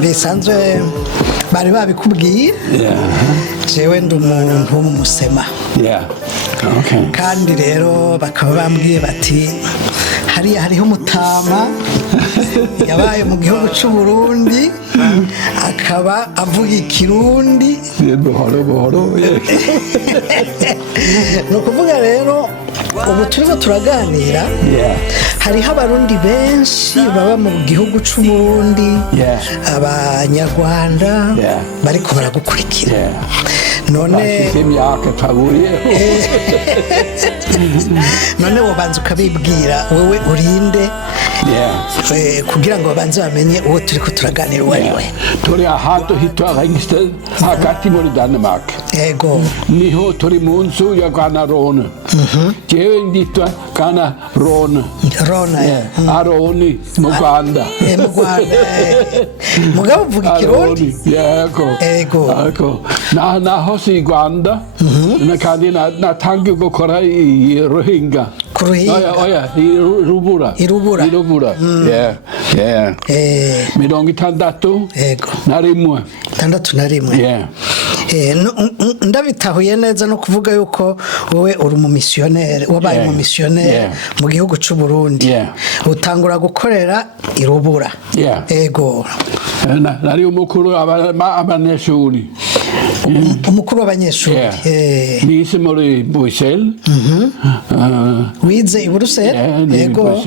bisanzwe bari babikubwiye jewe ndi umuntu w'umusema kandi rero bakaba bambwiye bati hariho umutama yabaye mu gihugu cy'u Burundi akaba avuga ikirundi buhoro ni ukuvuga rero ubu turimo turaganira hariho abarundi benshi baba mu gihugu cy'u Burundi abanyarwanda bariko baragukurikira none wobanza ukabibwira wewe urinde kugira ngo babanze bamenye uwo turiko turaganira uwo ari we. Turi ahantu hitwa Ringsted hagati muri Denmark. Yego. Niho turi mu nzu ya Bwana Rone. Jewe nditwa Bwana Rone. Aroni mu Rwanda. Mu Rwanda. Mugabo uvuga ikirundi? Yego. Naho si Rwanda. Kandi natangiye gukora Rohingya. Kuruhinga. Irubura. Mirongo itandatu na rimwe. Ndabitahuye neza no kuvuga yuko wowe uri umumisiyoneri wabaye umumisiyoneri mu gihugu cy'u Burundi utangura gukorera irubura. Yego. Nari umukuru abanyeshuri. Umukuru w'abanyeshuri. Nize muri Bruxelles. Wize i Bruxelles? Yego.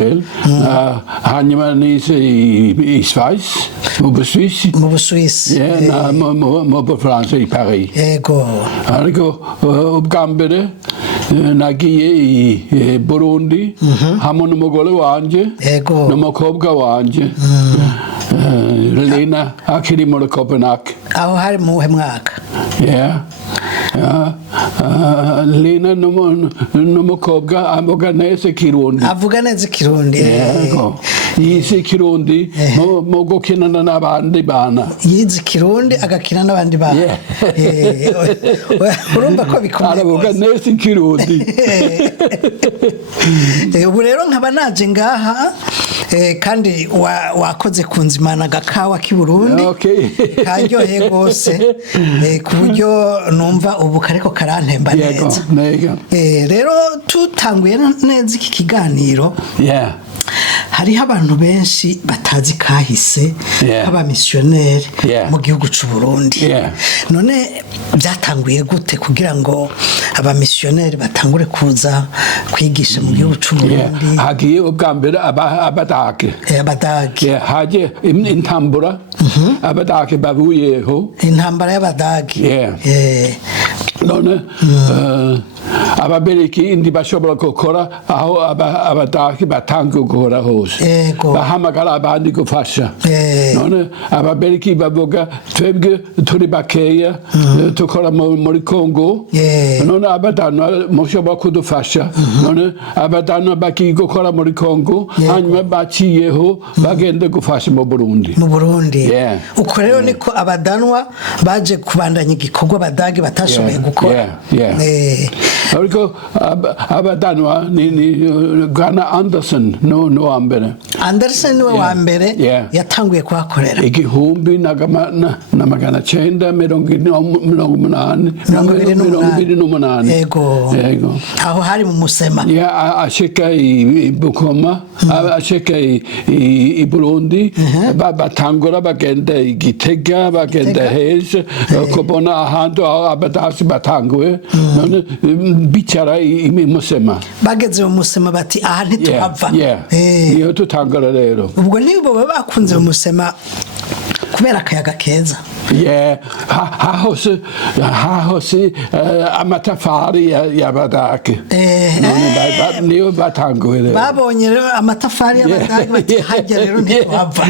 Hanyuma nize i Schweiz, mu Busuwisi. Mu Busuwisi. Mu Bufaransa i Paris. Yego. Ariko ubwa mbere nagiye i Burundi hamwe n'umugore wanje n'umukobwa wanje Lena akiri muri Copenhagen. Aho hari mu uhe mwaka? Lena n'umukobwa avuga neza Kirundi. Avuga neza Kirundi. Yego. Yize Kirundi mu gukinana n'abandi bana. Yize Kirundi agakina n'abandi bana. Urumva ko bikomeye. Aravuga neza Kirundi. Ubu rero nkaba naje ngaha kandi wakoze kunzimana agakawa k'i Burundi. Karyoheye rwose ku buryo numva ubu kariko karantemba neza. Rero tutanguye neza iki kiganiro hariho abantu benshi batazi kahise nk'abamisiyoneri mu gihugu cy'u Burundi. None byatanguye gute kugira ngo abamisiyoneri batangure kuza kwigisha mu gihugu cy'u Burundi? Hagiye ubwa mbere abadage haje intambara abadage bavuyeho intambara y'abadage. None ababeleki ntibashobora gukora aho abadage batangiye gukora hose bahamagara abandi gufasha. None ababeleki bavuga twebwe turi bakeya tukora muri Kongo. None abadanwa mushobora kudufasha. None abadanwa bagiye gukora muri Kongo hanyuma baciyeho bagende gufasha mu Burundi. Uko rero niko abadanwa baje kubandanya igikorwa abadage batashoboye gukora. Ariko abadanwa ni Bwana Anderson no wa mbere. Anderson we wa mbere yatanguye kuhakorera 1928. Yego. Aho hari mu Musema. Ashika i Bukoma, ashika i Burundi, batangura bagenda i Gitega, bagenda hese, kubona ahantu aho abadasi batanguye. None bicara i Musema. Bageze mu Musema bati aha ntituhava. Iyo tutangara rero. Ubwo nibo bakunze mu Musema kubera akayaga keza. Hahose amatafari y'abadage. Niyo batanguye rero. Babonye rero amatafari y'abadage bati hajya rero ntituhava.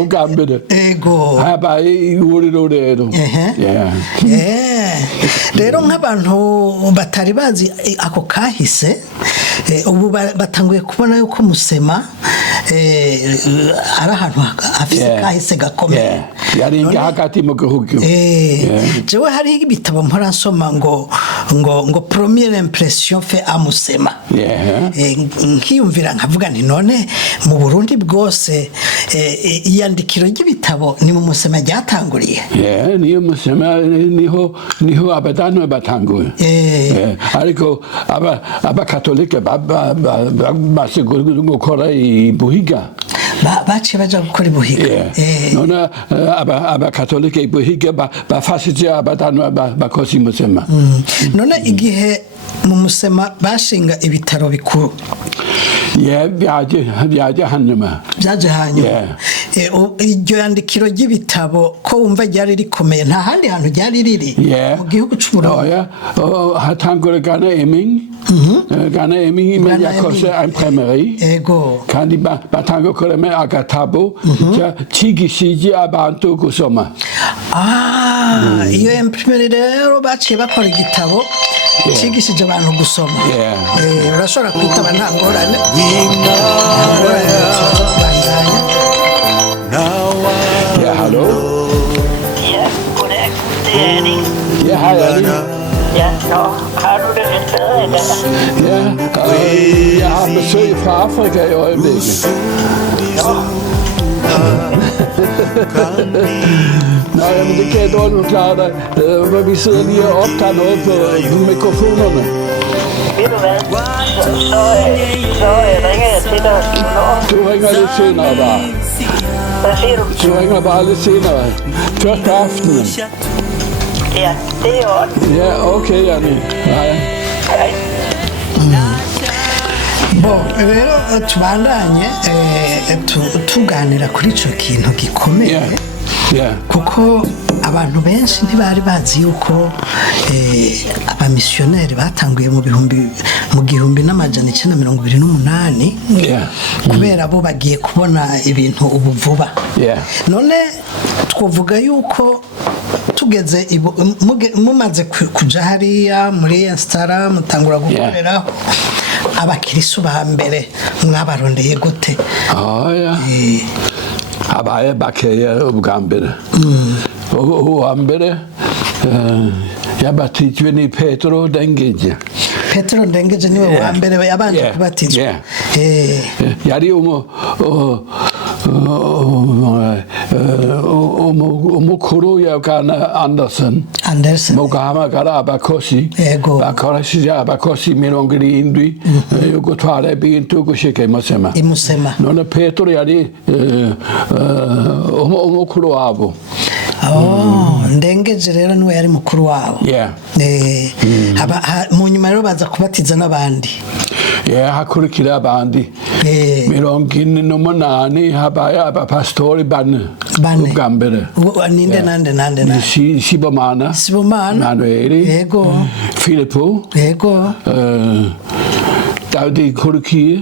Ubwa mbere. Ego. Habaye ihuriro rero. Rero nk'abantu batari bazi ako kahise ubu batanguye kubona yuko Musema ari ahantu afise kahise gakomeye. yari hagati mu gihugu jewe hari ibitabo mpora nsoma ngo première impression fait amusema nkiyumvira nkavuga nti none mu Burundi bwose iyandikiro ry'ibitabo ni mu musema ryatanguriye niyo musema niho abadani batanguye ariko abakatolika bamaze gukora ibuhiga baciye baja gukora ibuhiga none abakatolika ibuhiga bafashije abadani bakoze imusema none igihe mu musema bashinga ibitaro bikuru byaje hanyuma iryo yandikiro ry'ibitabo ko wumva ryari rikomeye nta handi hantu ryari riri mu gihugu c'Uburundi hatangura Gana Eming imwe yakoze imprimerie kandi batanga kurema agatabo cigishije abantu gusoma iyo imprimerie rero baciye bakora igitabo cigishije abantu gusoma urashobora kwitaba nta ngorane Yeah, hello? Yeah, goddag. Det er Annie. Yeah, hej Annie. Ja, har du det lidt bedre i dag? Jeg har besøg fra Afrika i øjeblikket. Nå, jamen det kan jeg dog nu klare dig. Vi sidder lige og optager noget på mikrofonerne. Ved du hvad? Så ringer jeg til dig. Du ringer lidt senere bare. Hvad siger du? Du ringer bare lidt senere. Først på aftenen. Ja, det er ordentligt. Ja, okay, Annie. Hej. Hej. rero tubandanye tuganira kuri ico kintu gikomeye kuko abantu benshi ntibari bazi yuko abamisiyoneri batanguye mu gihumbi n'amajana 1928 kubera bo bagiye kubona ibintu ubu vuba none twovuga yuko tugeze mumaze kuja hariya muri Instagram mutangura gukoreraho abakirisu ba mbere mwabarondeye gute abaye bakeya ubwa mbere uwa mbere yabatijwe ni Petero Ndengeje niwe wa mbere yabanje kubatizwa yari umukuru yagana Anderson mugahamagara abakozi bakoresheje abakozi 70 yo gutwara ibintu gushika imusema none Petero yari umukuru wabo Ndengeje rero niwe yari mukuru wabo mu nyuma rero baza kubatiza n'abandi hakurikira abandi 48 habaye abapastori bane ubwa mbere ninde Sibomana Manueli Filipo Daudi Kurikiye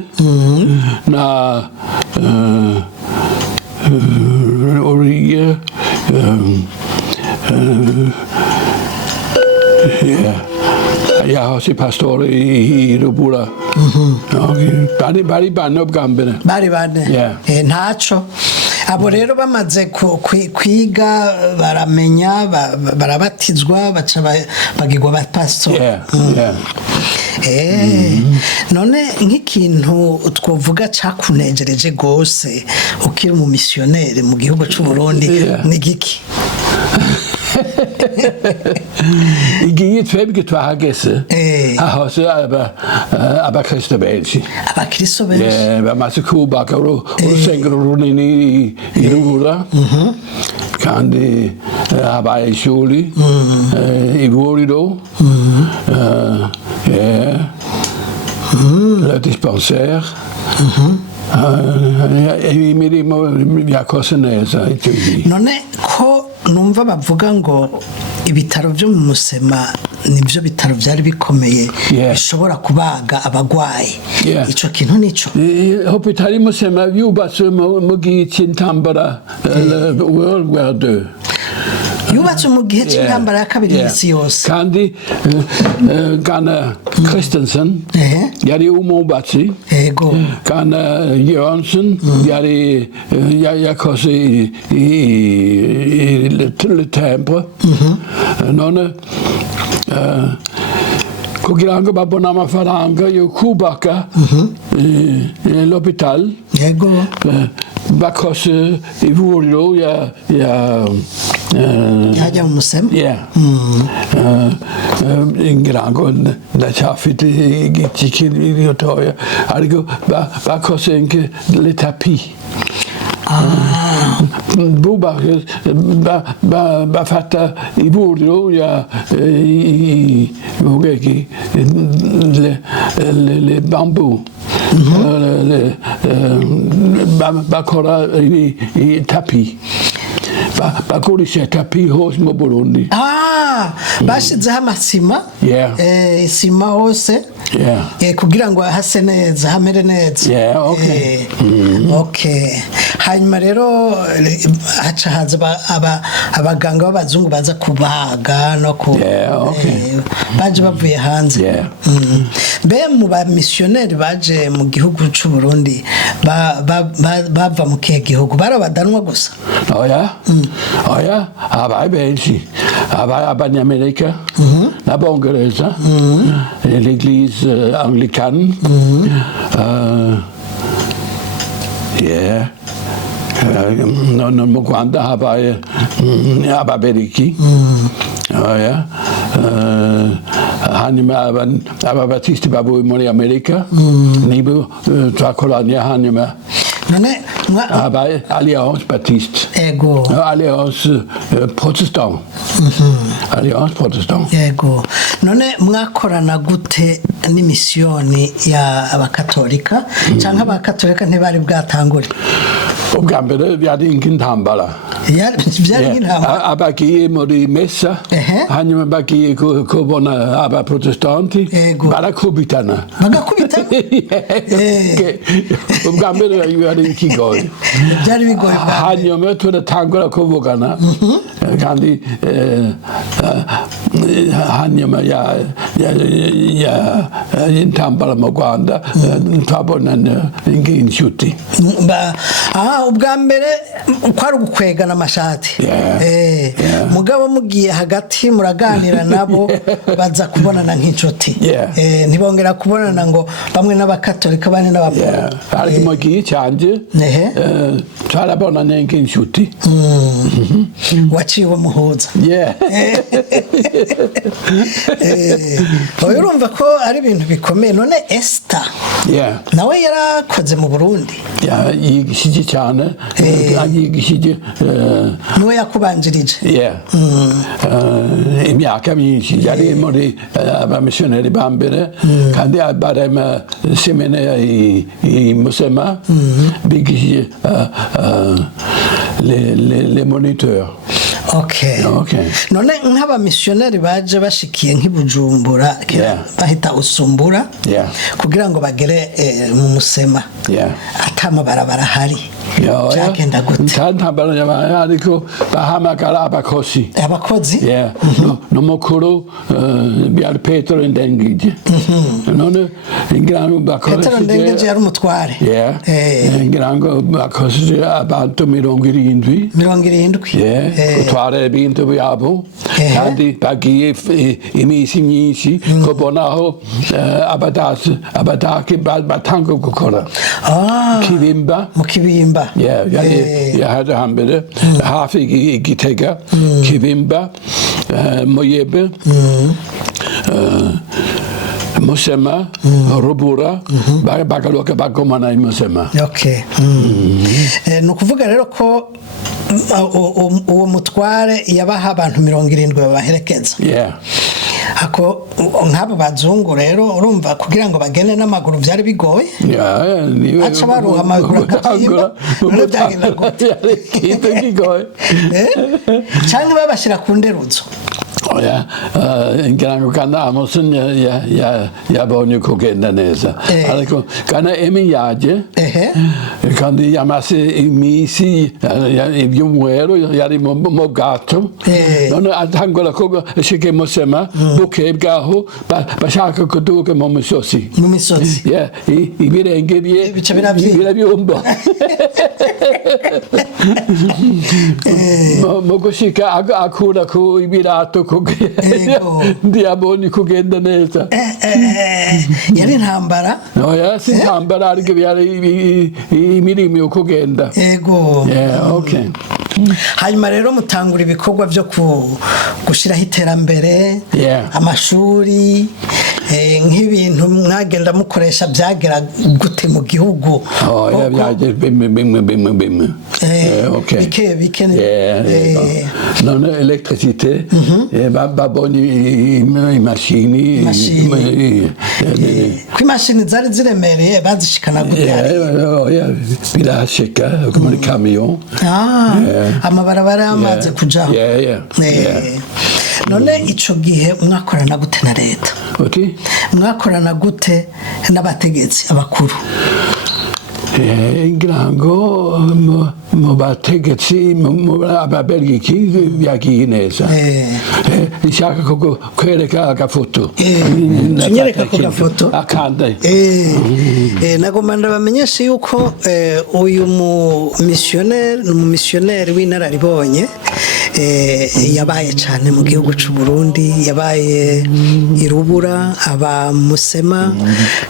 na Oriye si pastori i Rubura bari bane ubwa mbere bari bane ntaco abo rero bamaze kwiga baramenya barabatizwa baca bagirwa abapastori none nk'ikintu twovuga cakunejereje gose ukiri mu missionnaire mu gihugu c'u Burundi ni giki igihe twebwe twahageze hahose abakristo benshi bamaze kubaka urusengero runini i Rubura kandi habaye ishuri ivuriro le dispensaire imirimo yakoze neza none ko numva bavuga ngo ibitaro byo mu Musema nibyo bitaro byari bikomeye bishobora kubaga abagwayi ico kintu nico hopitali Musema yubatse mu gihe cy'intambara World War II yubatse mu gihe cy'intambara ya kabiri y'isi yose kandi Ghana Christensen yari umwubatsi Ghana Johnson yari yakoze le temple none kugira ngo babone amafaranga yo kubaka l'hôpital bakoze ivuriro yajya mu musema ngira ngo ndacyafite igiti gitoya ariko bakoze nke le tapis bafata ivuriro le bambou bakora tapis bakoresha tapi hose mu Burundi bashizeho amasima isima hose kugira ngo hase neza hamere neza hanyuma rero haca haza abaganga b'abazungu baza kubaga no baje bavuye hanze mbe mu ba missionnaire baje mu gihugu cy'u Burundi bava mu kihe gihugu barabadanwa gusa abaye benshi abanyamerika n'abongereza l'Eglise anglicane no mu Rwanda habaye ababeriki hanyuma ababatisiti bavuye muri Amerika nibo twakoranye hanyuma habaye Alliance Baptiste Alliance Protestant Alliance Protestant none mwakorana gute n'imisiyoni ya abakatolika cyangwa abakatolika ntibari bwatangure ubwa mbere byari nk'intambara abagiye muri mesa hanyuma bagiye kubona abaprotestanti barakubitana ubwa mbere byari ikigoye hanyuma turatangura kuvugana kandi hanyuma y'intambara mu Rwanda twabonana nk'inshuti ubwa mbere kwari ugukwegana amashati mugabo mugiye hagati muraganira nabo baza kubonana nk'inshuti ntibongera kubonana ngo bamwe n'abakatolika bane n'abaporo ariko mu gihe cyanje twarabonana nk'inshuti waciye umuhuza urumva ko ari ibintu bikomeye none Esther nawe yarakoze mu Burundi yigishije cyane yigishije niwe yakubanjirije imyaka myinshi yari muri abamisiyoneri ba mbere kandi barema seminari i Musema bigishije les moniteurs none nk'abamisiyoneri baje bashikiye nk'ibujumbura bahita usumbura kugira ngo bagere mu Musema atamabarabara hari cyagenda gute ariko bahamagara abakozi n'umukuru byari Petero Ndengije none ngira ngo Petero Ndengije yari umutware ngira ngo bakoze abantu 70 gutwara ibintu byabo kandi bagiye iminsi myinshi kubonaho abadaki batanga gukora mu kibimba yari hambere hafi igitega kibimba muyebe Musema rubura bagaruka bagomana i Musema ni ukuvuga rero ko uwo mutware yabaha abantu 70 babaherekeza ako nk'abo bazungu rero urumva kugira ngo bagende n'amaguru byari bigoye aca baruha amaguru akakimba none byagenda gute cyangwa babashyira ku nderuzo ngira ngo kandi Amuson yabonye kugenda neza ariko kandi emi yaje kandi yamaze iminsi ibyumweru yari mu bwato none atangura ko ashike musema bukeye bwaho bashaka kuduga mu misozi ibirenge bye birabyumba mu gushika akura ku ibirato ndiyabonye kugenda neza yari intambara oya si intambara ariko yari imirimo yo kugenda yego okay hanyuma rero mutangura ibikorwa byo gushiraho iterambere amashuri nk'ibintu mwagenda mukoresha byagera gute mu gihugu bike none electricité babonye imashini ko imashini zari ziremereye bazishikana gute birashika muri camion amabarabara yamaze kujaho none ico gihe mwakorana gute na leta mwakorana gute n'abategetsi abakuru ingirango mu bategetsi ababelgiki byagiye neza ishaka kwereka agafoto tunyereka ku gafoto akanda nagomba ndabamenyesha yuko uyu umumisiyoneri w'Inararibonye yabaye cyane mu gihugu cy'u Burundi yabaye irubura aba musema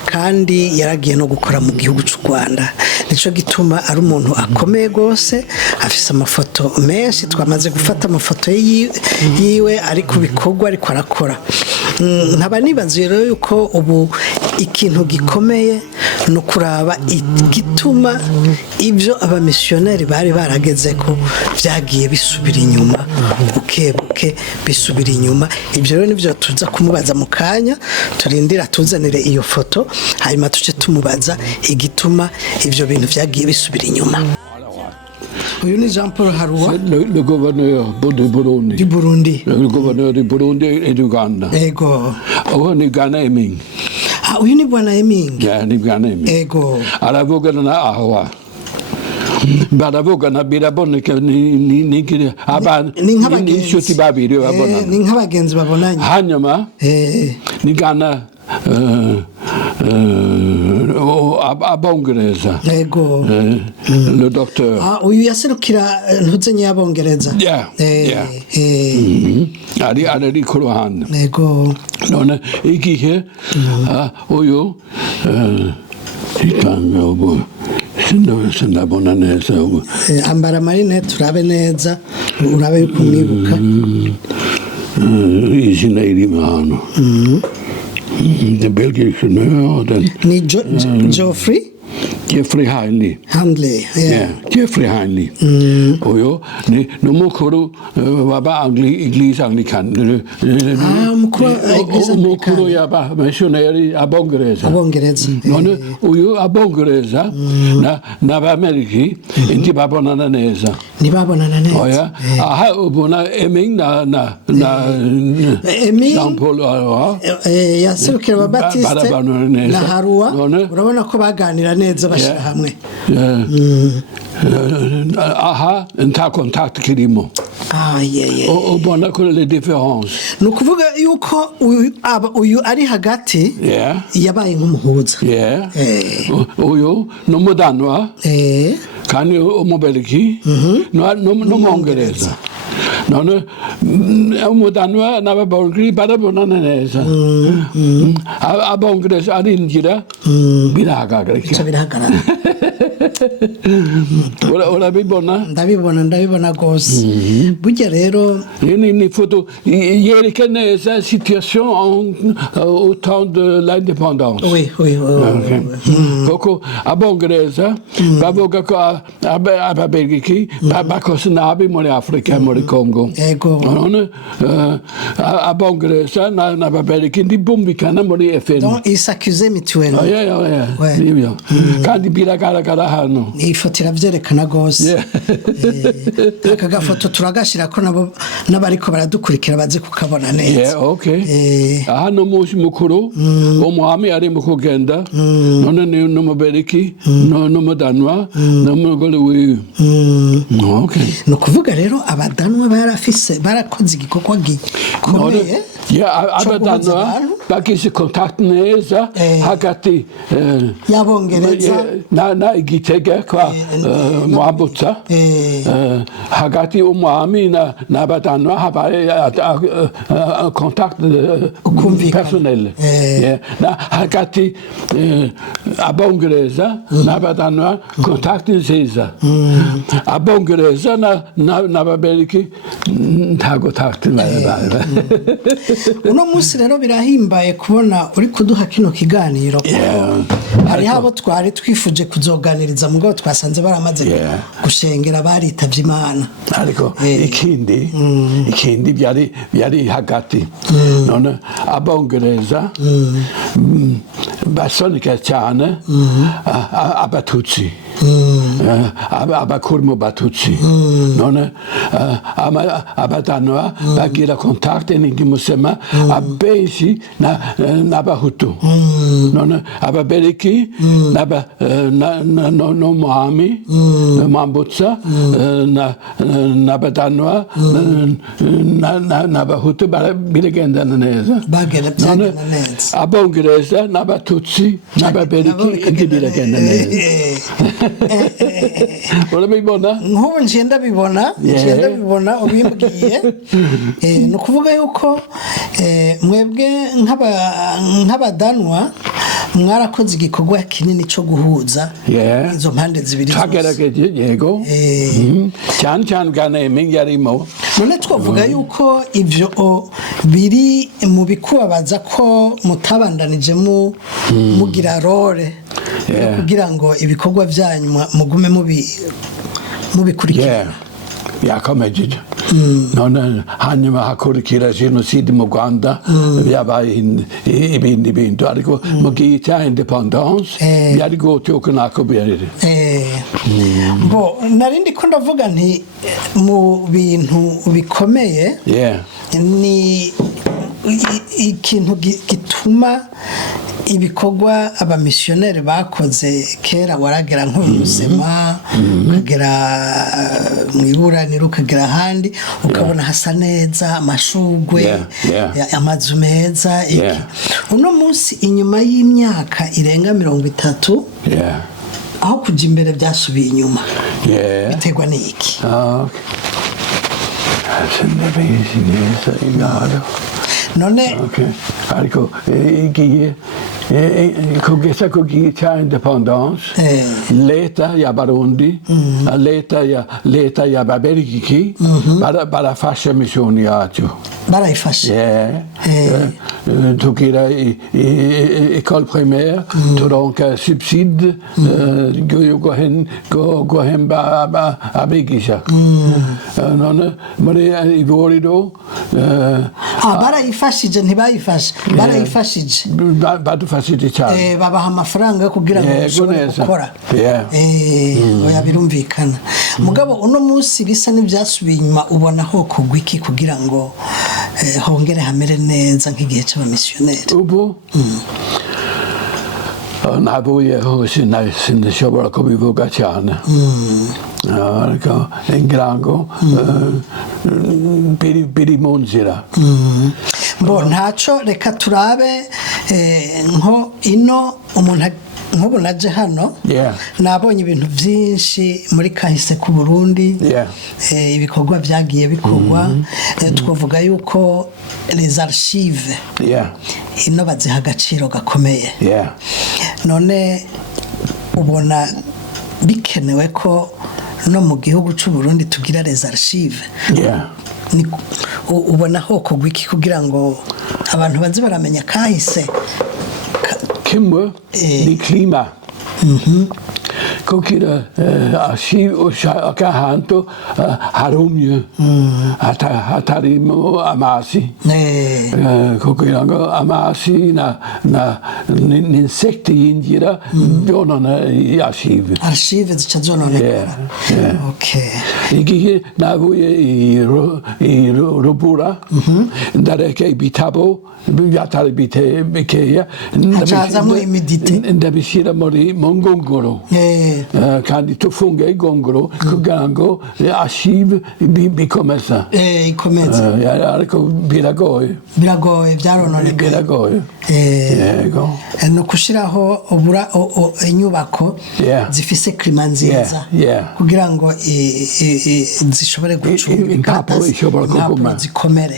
kandi yaragiye no gukora mu gihugu cy'u Rwanda nico gituma ari umuntu akomeye gose afise amafoto menshi twamaze gufata amafoto yiwe ari ku bikorwa ariko arakora nkaba nibaziye rero yuko ubu ikintu gikomeye no kuraba igituma ibyo abamisiyoneri bari barageze ko byagiye bisubira inyuma buke bisubira inyuma ibyo rero nibyo tuza kumubaza mu kanya turindira tuzanire iyo foto hanyuma tuce tumubaza igituma ibyo bintu byagiye bisubira inyuma. Uyu ni Jean Paul Haruwa, le gouverneur du Burundi. Du Burundi. Le gouverneur du Burundi et du Uganda. Ego. Oh, ni Ghana Eming. Ah, uyu ni Bwana Eming. Ni Ghana Eming. Ego. Aravugana na Ahawa. Baravugana biraboneka ni inshuti babiri babonana. Ni nk'abagenzi babonanye. Hanyuma ni Ghana abongereza. Ego. Le docteur. Ah, uyu yaserukira ntuzenye y'abongereza. Ari ku ruhande. Ego. None igihe uyu itanga ubu sinabona neza ubu ambara marine turabe neza urabe yuko mwibuka izina irimo hano the Belgisch ni Geoffrey Hanley. Geoffrey Hanley. Uyo ni numukuru waba Eglise Anglikane. Mukuru yaba missionary abongereza. None uyu abongereza na Amerika indi babonana neza. Ni babonana neza. Oya. Aha ubona Eming na Jean Paul Haruwa. Yaserukira Baptiste na Haruwa. Urabona ko baganira neza bashira hamwe. Aha nta contact kirimo. Ubona ko les différences. Nukuvuga yuko uyu ari hagati yabaye nk'umuhuza. Uyu n'umudanwa. Kandi umubelgi n'umwongereza. None umudanwa n'ababongereza barabonana neza. Abongereza arinjira birahagarika. Urabibona? Ndabibona gose. Burya rero ni photo yereka neza situation au temps de l'indépendance. Oui. Koko abongereza bavuga ko ababelgiki bakoze nabi muri Afrika muri Congo. None abongereza n'ababelgiki ndibumvikana muri FN. Donc ils s'accusaient mutuellement. Kandi biragaragara batanu iyi foto iravyerekana gose aka gafoto turagashira ko nabo n'abariko baradukurikira baze kukabona neza hano musi mukuru umwami ari mu kugenda none ni n'umubereki n'umudanwa n'umugore wiwe no kuvuga rero abadanwa barakoze igikorwa gikomeye abadanwa bagize kontakt neza hagati y'abongereza na igitega kwa mwambutsa hagati umwami n'abadanwa habaye kontakt personnel hagati abongereza n'abadanwa kontakt nziza abongereza n'ababereki nta kontakt uno munsi rero birahimbaye kubona uri kuduha kino kiganiro hariho abo twari twifuje kuzoganiriza mugabo twasanze baramaze gushengera baritavye Imana ariko ikindi byari hagati none abongereza basonika cyane abatutsi abakuru mu batutsi none abadanwa bagira kontakte n'ingimusema abenshi n'abahutu none ababereki n'umwami n'umwambutsa n'abadanwa n'abahutu biragendana neza abongereza n'abatutsi n'ababereki biragenda neza urabibona nk'ubu ngenda bibona ubimbwiye ni ukuvuga yuko mwebwe nk'abadanwa mwarakoze igikorwa kinini cyo guhuza izo mpande zibiri twagerageje yego cyane bwanayemenge yarimo none twavuga yuko ivyo biri mu bikubabaza ko mutabandanije mugira role kugira ngo ibikorwa byanyu mugume mubikurikira yakomeje none hanyuma hakurikira jenoside mu Rwanda yabaye ibindi bintu ariko mu gihe cya independence byari gutyo ko nakubirire narindi ko ndavuga nti mu bintu bikomeye ni ikintu gituma ibikorwa abamisiyoneri bakoze kera waragera nko mu Rusema ukagera mu Iburaniro ukagera ahandi ukabona hasa neza amashugwe amazu meza uno munsi inyuma y'imyaka irenga 30 aho kujya imbere byasubiye inyuma biterwa n'iki none ariko igiye kugeza ku gihe cya independence leta ya Burundi leta ya Babelgiki barafashe misioni yacu barayifashe tugira école primaire turonka subside guhemba abigisha none muri ivuriro barayifashije ntibayifashe barayifashije badufashije cyane babaha amafaranga yo kugira ngo bashobore gukora oya birumvikana mugabo uno munsi bisa n'ibyasubiye inyuma ubona ho kugwa iki kugira ngo hongere hamere neza nk'igihe cy'abamisiyoneri ubu nabuye hose sinashobora kubivuga cyane ariko ingirango biri mu nzira ntaco reka turabe nko ino umuntu nk'ubu naje hano nabonye ibintu byinshi muri kahise ku Burundi ibikorwa byagiye bikorwa twavuga yuko les archives ino baziha agaciro gakomeye none ubona bikenewe ko no mu gihugu cy'u Burundi tugira les archives ubona ho kugwa iki kugira ngo abantu bazi baramenya kahise kimwe ni klima kugira akahantu harumye hatarimo amazi kugira ngo amazi n'insekti yinjira byonona archive zica zononekara igihe navuye i rubura ndareka ibitabo byatari bikeya hacazamo imidite ndabishyira mu ngongoro kandi tufunge ingongoro kugira ngo archive bikomeza ariko biragoye byarononekaye biragoye no gushiraho inyubako zifise klima nziza kugira ngo zishobore gucumbika impapuro zikomere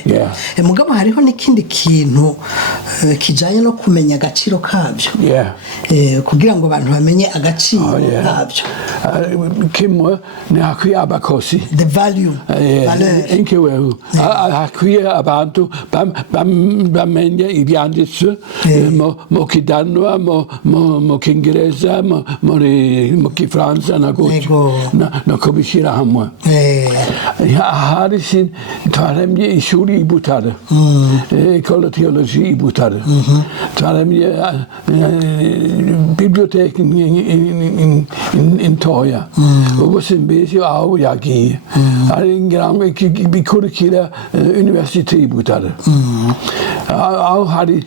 mugabo hariho n'ikindi kintu kijanye no kumenya agaciro kabyo kugira ngo abantu bamenye agaciro kabyo kimwe ni hakwiye abakozi the value valeur hakwiye abantu bamenye ibyanditswe mu kidanwa mu kingereza mu kifaransa no kubishyira hamwe hari twaremye ishuri i Butare école théologie i Butare twaremye bibliothèque ntoya ubu simbizi aho yagiye ari ngira ngo bikurikira université i Butare aho hari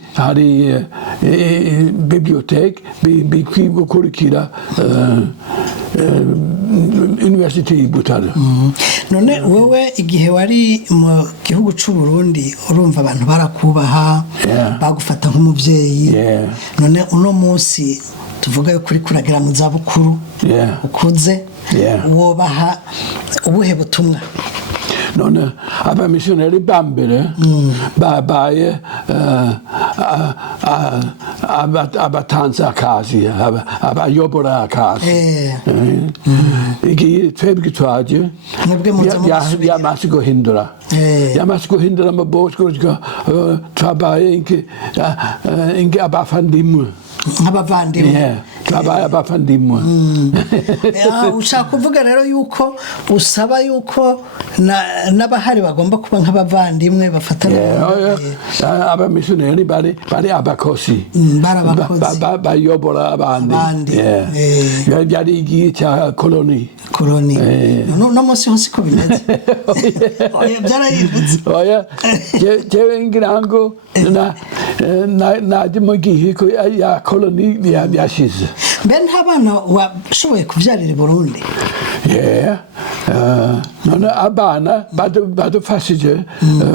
bibliothèque bikwiye gukurikira université i Butare none wewe igihe wari mu gihugu c'u Burundi urumva abantu barakubaha bagufata nk'umuvyeyi none uno munsi tuvuga yuko uri kuragera mu zabukuru ukuze wobaha ubuhe butumwa none abamissioneri bambere babaye abatanze akazi abayobora akazi igihe twebwe twaje yamaze guhindura amabosco twabaye inke abafandimwe nk'abavandimwe twabaye abavandimwe ushaka kuvuga rero yuko usaba yuko n'abahari bagomba kuba nk'abavandimwe bafatana abamissioneri bari abakozi bayobora abandi byari igihe cya koloni no munsi hose ko bimeze byarahindutse jewe ngira ngo naje mu gihe ya koloni yashize mbe nta bana washoboye kuvyarira i Burundi none abana badufashije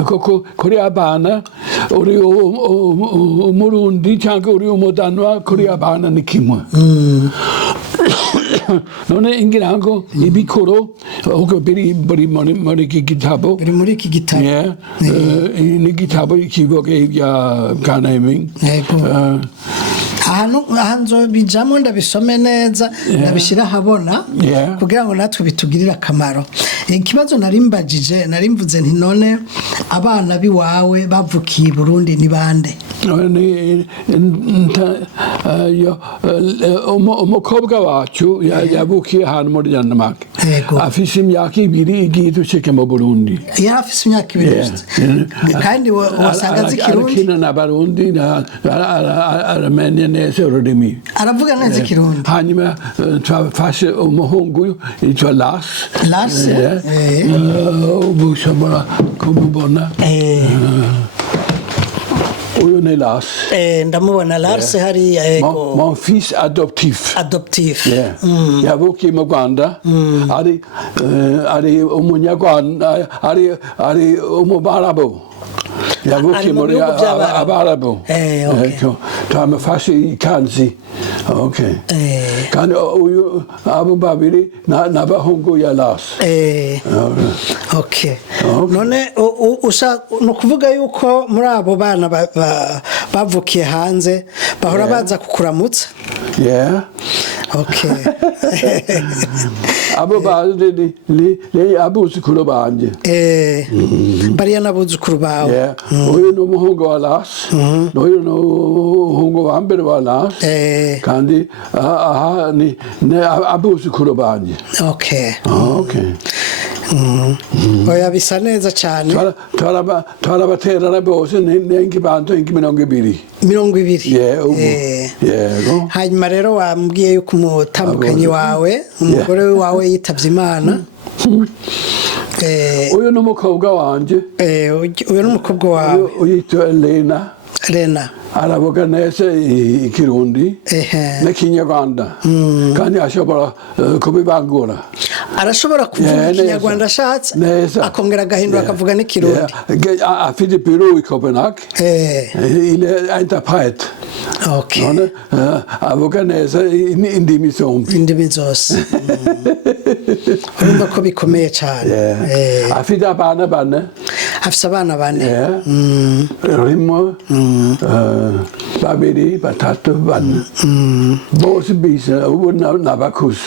kuko kuri abana uri umurundi cyangwa uri umudanwa kuri abana ni kimwe none ngira ngo ibikoro ahubwo biri muri iki gitabo ni igitabo kivuga ibya Bwanaming ahantu bijamo ndabisome neza ndabishyira habona kugira ngo natwe bitugirire akamaro ikibazo narimvuze nti none abana biwawe bavukiye i Burundi ni bande umukobwa wacu yavukiye ahantu muri Denmark afise imyaka 2 igiye dushike mu Burundi afise imyaka 2 kandi wasanga zikirundi arakina n'abarundi aramenya neza ururimi aravuga neza ikirundi hanyuma twafashe umuhungu yitwa Lars ubu ushobora kumubona uyu ni Lars ndamubona Lars hariya mon fils adoptif yavukiye mu Rwanda ari umunyarwanda ari umubarabu yavukiye muri abarabu twamufashe ikanzi kandi uyu abo babiri n'abahungu ya Lars none no kuvuga yuko muri abo bana bavukiye hanze bahora baza kukuramutsa abo bazi ni abuzukuru banje bariya n'abuzukuru bawe uyu ni umuhungu wa Lars n'uyu ni umuhungu wa mbere wa Lars kandi aha ni abuzukuru banje. Okay. Oya bisa neza cyane. Twarabaterana bose n'inkibanzo 20. 20. Yego. Hanyuma rero wambwiye yuko umutambukanyi wawe umugore wawe yitavye Imana. Uyu ni umukobwa wanje. Uyu ni umukobwa wawe. Uyitwa Lena. Aravuga neza ikirundi n'ikinyarwanda kandi ashobora kubibangura. Arashobora kuvuga ikinyarwanda ashatse akongera agahindura akavuga n'ikirundi. Afite bureau i Copenhagen. Il est interprète. Okay. Avuga neza indimi zose. Urumva ko bikomeye cyane. Afite abana bane. Afite abana bane. Rimwe babiri batatu bane. Bose bisa ubu n'abakuze.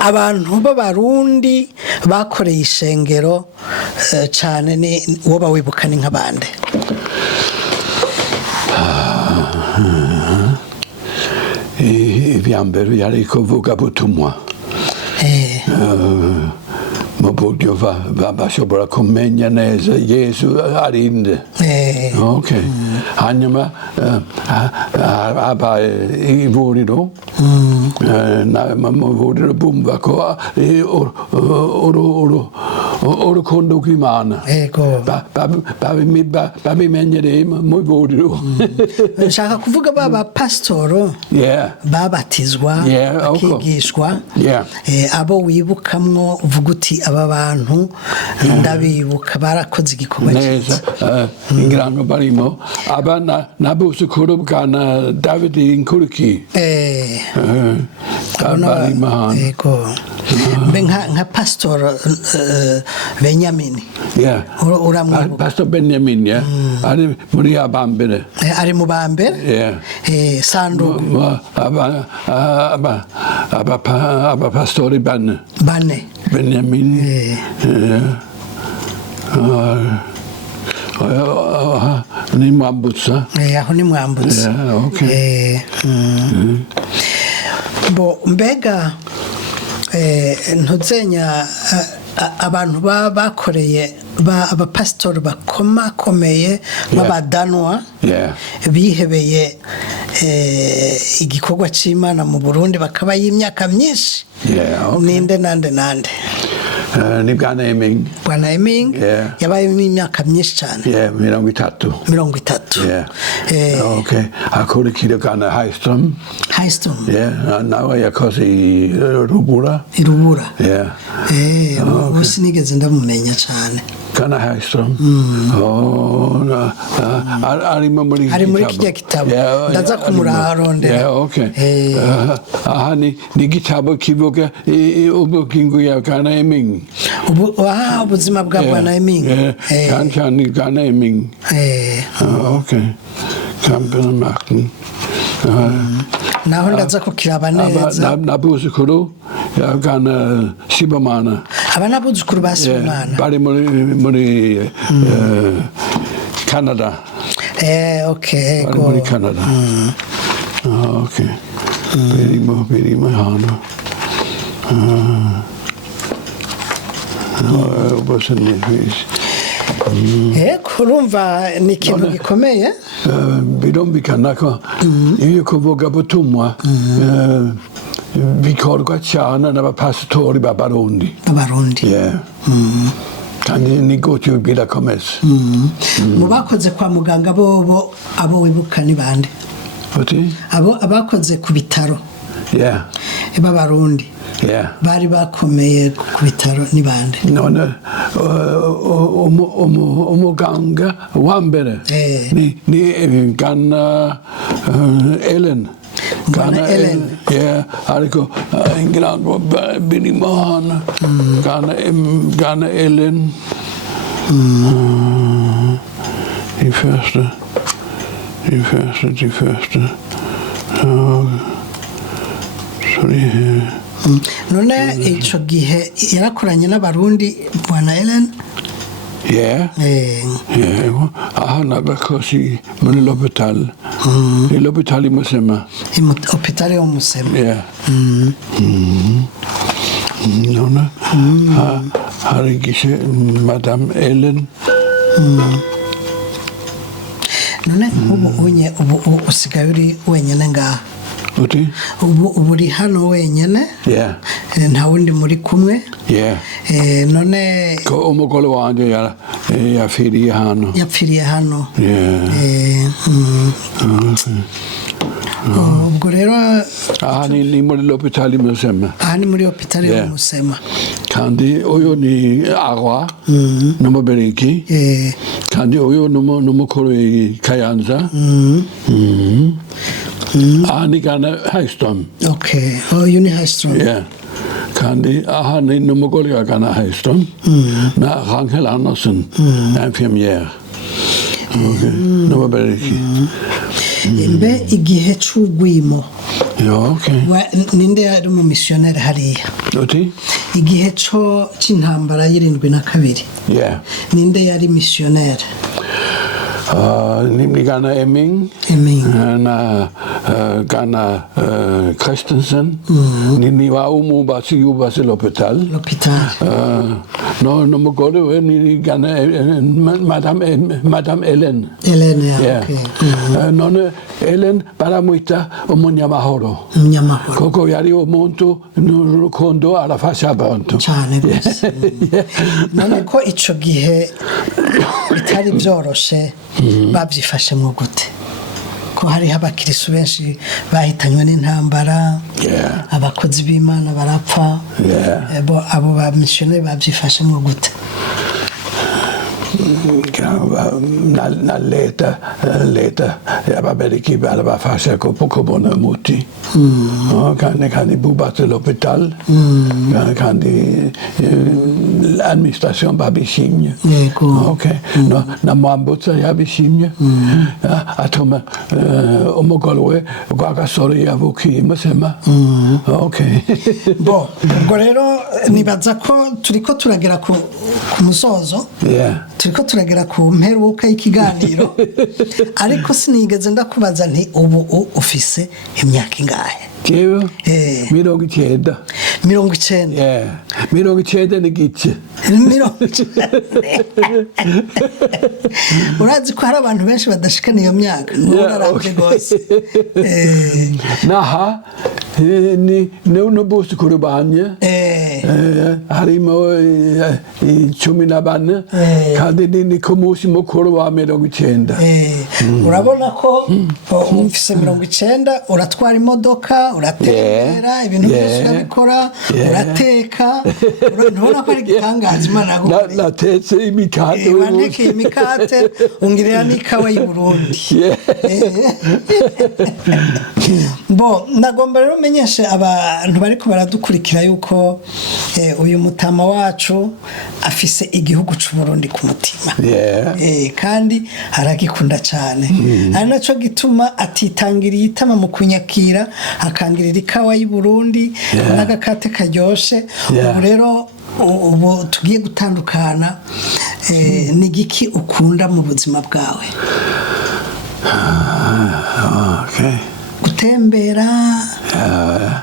Abantu b'abarundi bakoreye ishengero cyane ni uwo bawibuka ni nk'abande. Ibya mbere yari kuvuga butumwa mu buryo bashobora kumenya neza Yesu arinde. Hanyuma habaye ivuriro mu vuriro bumva ko urukundo rw'Imana babimenyereye mu vuriro. Nshaka kuvuga baba pasitoro babatizwa bakigishwa abo wibukamwo uvuga uti aba bantu ndabibuka barakoze igikorwa neza ngira ngo barimo abana n'abuzukuru bwana David Inkuruki mbe nka pastor Benjamin Pastor Benjamin ari muri abambere ari mu bambere sanduku aba pastori bane Benjamin ni mwambutsa aho ni mwambutsa bo mbega ntuzenya abantu bakoreye abapasitori bakomakomeye b'abadanwa bihebeye igikorwa cy'Imana mu Burundi bakaba y'imyaka myinshi ninde nande ni Bwana Eming yabaye imyaka myinshi cyane 30 akurikira Bwana Haystrom nawe yakoze irubura ubu sinigeze ndamumenya cyane Bwana Haystrom ari muri kijya gitabo ndaza kumurarondera aha ni igitabo kivuga ubugingo ya Bwana Eming ubuzima bwa Bwana Eming cyane Bwana Eming Campbell Martin naho ndaza kukiraba neza nabuzukuru ya Bwana Sibomana aba nabuzukuru ba Sibomana bari muri Canada bari muri Canada birimo hano kurumva ni ikintu gikomeye birumvikana ko iyo kuvuga butumwa bikorwa cyane n'abapasitori b'abarundi kandi ni gutyo birakomeza mu bakoze kwa muganga bobo abo wibuka ni bande abakoze ku bitaro b'abarundi bari bakomeye ku bitaro ni bande none umuganga wa mbere ni Bwana Ellen ariko ngira ngo birimo hano Bwana Ellen die første none ico gihe yarakoranye n'abarundi bwana Ellen. Ja. Aha nagakosi muri l'hôpital. L'hôpital i Musema. L'hôpital i Musema. Ja. Nona har ikke Madame Ellen. None ubu usigaye uri wenyene ngaha. Ubu uri hano wenyene. Nta wundi muri kumwe. None ko umugore wanje yapfiriye hano. Ubwo rero aha ni muri l'hôpital i Musema. Aha ni muri l'hôpital i Musema. Kandi uyu ni Agwa n'umubereki. Kandi uyu n'umukuru i Kayanza. Aha ni Gana Highstone. Okay. Uyu ni Highstone. Kandi aha ni n'umugore wa Gana Highstone. Na Rangel Andersen, infirmière. N'umubereki. Mbe igihe c'ugwimo. Ninde yari mu missionnaire hariya? Igihe c'intambara y'72. Ninde yari missionnaire? Ni Gana Emming. Na Gana Christensen. Ni var umiddelbart til l'hôpital. Når går det jo ni Gana Madame Ellen. Når Ellen bara muita Amahoro. Koko yari umuntu n'urukundo arafasha abantu. Cyane rwose. None ko ico gihe bitari byoroshe babyifashemo gute? Ko hari abakirisu benshi bahitanywe n'intambara, abakozi b'Imana barapfa, abo ba missionnaire babyifashemo gute? Na leta ababereki barabafasha kubona umuti. Kandi buba til l'hôpital. Kandi l'administration babishimye. Na mwambutsa yabishimye. Atuma umugore we gwagasore yavukiye Musema. Bo, ubwo rero nibaza ko turiko turagera ku musozo. Turiko turagera ku mperuka y'ikiganiro. Ariko sinigeze ndakubaza nti ubu ufise imyaka ingahe? Jewe 90. 90 n'igice. Urazi ko hari abantu benshi badashikana iyo myaka. Urarabye gose. Naha ni n'ubusi kurubanye. Harimo 14 kandi ni kumusi mukuru wa 90. Urabona ko ufise 90 uratwara imodoka, uratembera, ibintu byose urabikora, urateka. Urabona ko ari gitangaza Imana aho. Natetse imikate. Waneke imikate, ungirira n'ikawa y'u Burundi. Bo, ndagomba rero menyeshe abantu bariko baradukurikira yuko uyu mutama wacu afise igihugu c'u Burundi ku mutima. Kandi aragikunda cyane. Ari naco gituma atitangiriye itama mu kunyakira, akangirira ikawa y'u Burundi n'agakate karyoshe. Ubu rero ubu tugiye gutandukana, ni giki ukunda mu buzima bwawe? Gutembera,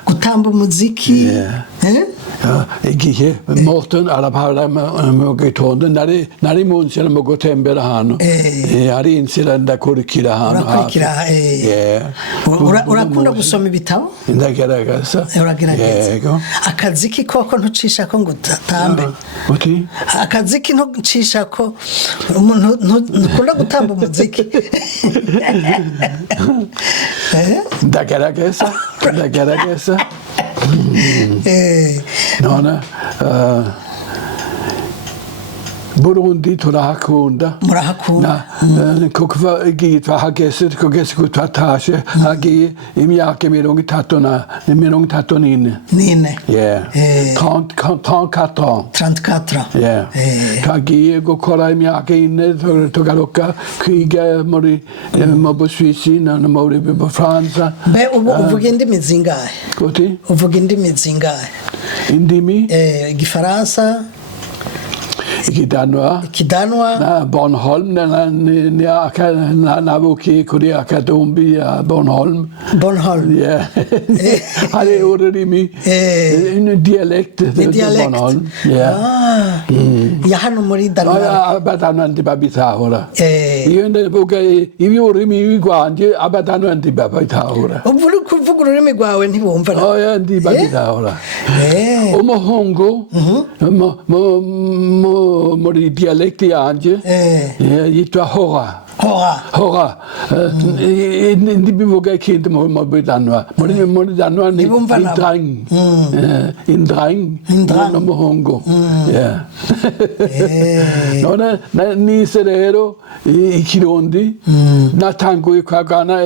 gutamba umuziki. Igihe Morten arabara mu gitondo nari mu nzira mu gutembera hano. Ari inzira ndakurikira hano. Urakunda gusoma ibitabo? Ndagerageza. Uragerageza. Akaziki koko ntucisha ko ngo utambe. Akaziki ntucisha ko ntukunda gutamba umuziki. Ndagerageza. None Burundi turahakunda murahakunda kuva igihe twahageze twatashe hagiye imyaka 34 yeah 34 yeah twagiye gukora imyaka ine tugaruka kwiga muri mu Busuwisi na muri Bufaransa. Mbe uvuga indimi zingahe? Uvuga indimi zingahe? Indimi Igifaransa, Ikidanwa na Bornholm na vuki kuri akademi ya Bornholm yeah hade urimi en dialekt Bornholm yeah ya hano muri Danmark abadanandi babitahura yende vuga ibi urimi gwanje abadanandi babitahura uburi kuvuga ururimi rwawe ntibumva oya ndi babitahura umuhungu muri dialekti yanje yitwa hora ndi bivuga ikindi mu bidanwa muri danwa ni indrang n'umuhungu yeah none nise rero ikirundi natanguye kwagana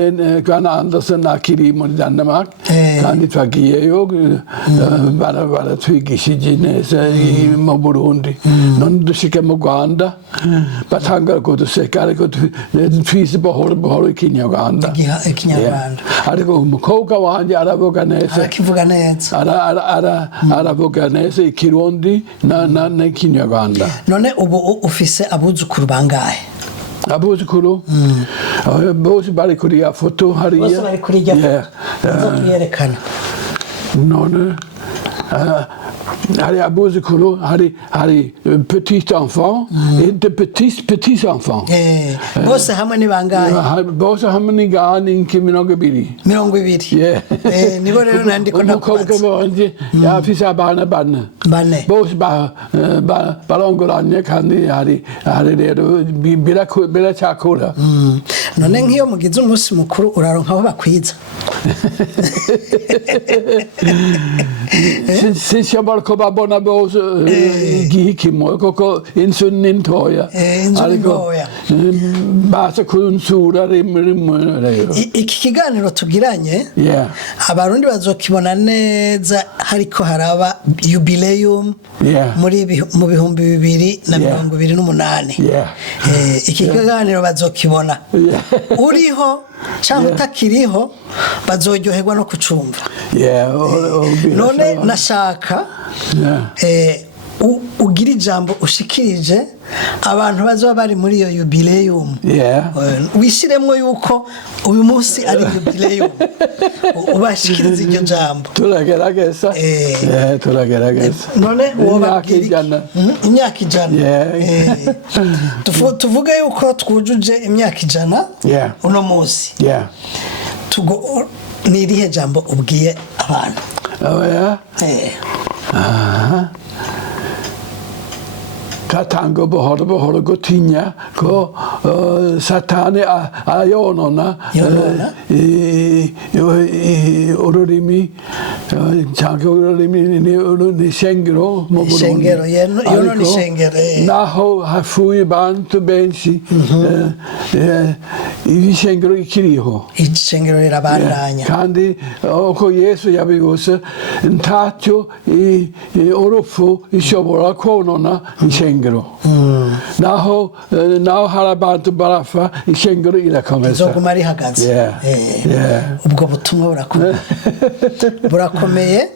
Andersen akiri muri Danmark kandi twagiyeyo baratwigishije neza mu Burundi none dushike mu Rwanda batangara kuduseka ariko twise buhoro ikinyarwanda ariko umukobwa wanje aravuga neza aravuga neza ikirundi na ikinyarwanda. None ubu ufise abuzukuru bangahe? Abuzukuru bose bari kuri ya foto hariya bose bari kuri ya foto yerekana none hari abuzukuru hari petit enfant et de petits enfants bose hamwe ni bangahe? Bose hamwe ni gani 20 nibo rero nandiko ndakubaza umukobwa wanje yafise abana bane bose barongoranye kandi hari rero biracyakura. None nk'iyo mugize umunsi mukuru uraronka aho bakwiza? Siamo come buona bose gihikimo koko insunintoya ariko basa kunsura rero iki kiganiro tugiranye abarundi bazokibona neza hariko haraba jubileum muri mu bihumbi 2028 iki kiganiro bazokibona uriho cyangwa utakiriho bazoryoherwa no kucumva. None nashaka ugira ijambo ushikirije abantu bazoba bari muri iyo jubileum wishiremwo yuko uyu munsi ari jubileum ubashikiriza iryo jambo. Turagerageza none wobabwira imyaka ijana tuvuge yuko twujuje imyaka ijana uno munsi ni irihe jambo ubwiye abantu? Katango buhoro gutinya ko satani ayonona ururimi cyangwa ururimi ni shengero mu Burundi naho hafuye bantu benshi ishengero ikiriho ishengero rirabandanya kandi uko Yesu yabigose ntacyo urupfu ishobora konona ishengero naho hari abantu barafa ishengero irakomeza izoguma rihagaze. Ubwo butumwa burakomeye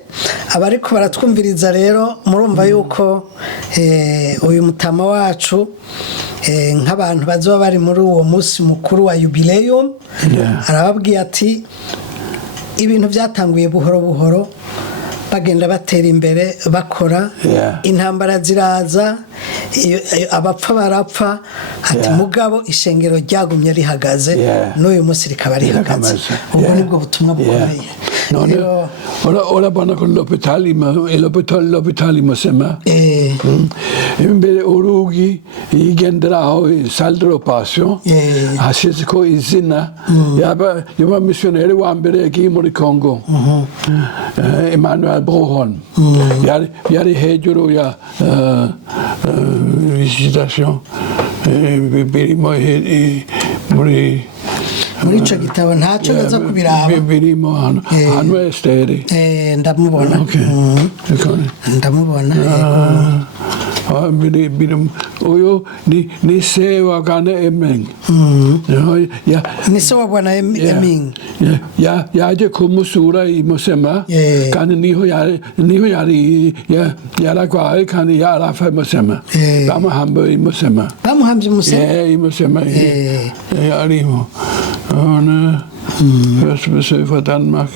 abariko baratwumviriza rero murumva yuko uyu mutama wacu nk'abantu bazoba bari muri uwo munsi mukuru wa jubileum arababwiye ati ibintu byatanguye buhoro bagenda batera imbere bakora intambara ziraza abapfa barapfa ati mugabo ishengero ryagumye rihagaze n'uyu munsi rikaba rihagaze. Ubwo nibwo butumwa bukomeye. Ora bona con l'hôpital Musema imbere urugi yigenderaho saldro passion hashizeko izina yaba missionnaire wa mbere yagiye muri Congo Emmanuel Brohon yari hejuru ya visitation birimo muri ico gitabo ntacyo naza kubiraba birimo hano Esteri ndamubona ndamubona uyu ni se wa Gana Eming ni se wa Bwana Eming yaje kumusura imusema kandi niho yari yaragwaye kandi yarafa imusema bamuhambye imusema imusema arimo første besøg fra Danmark.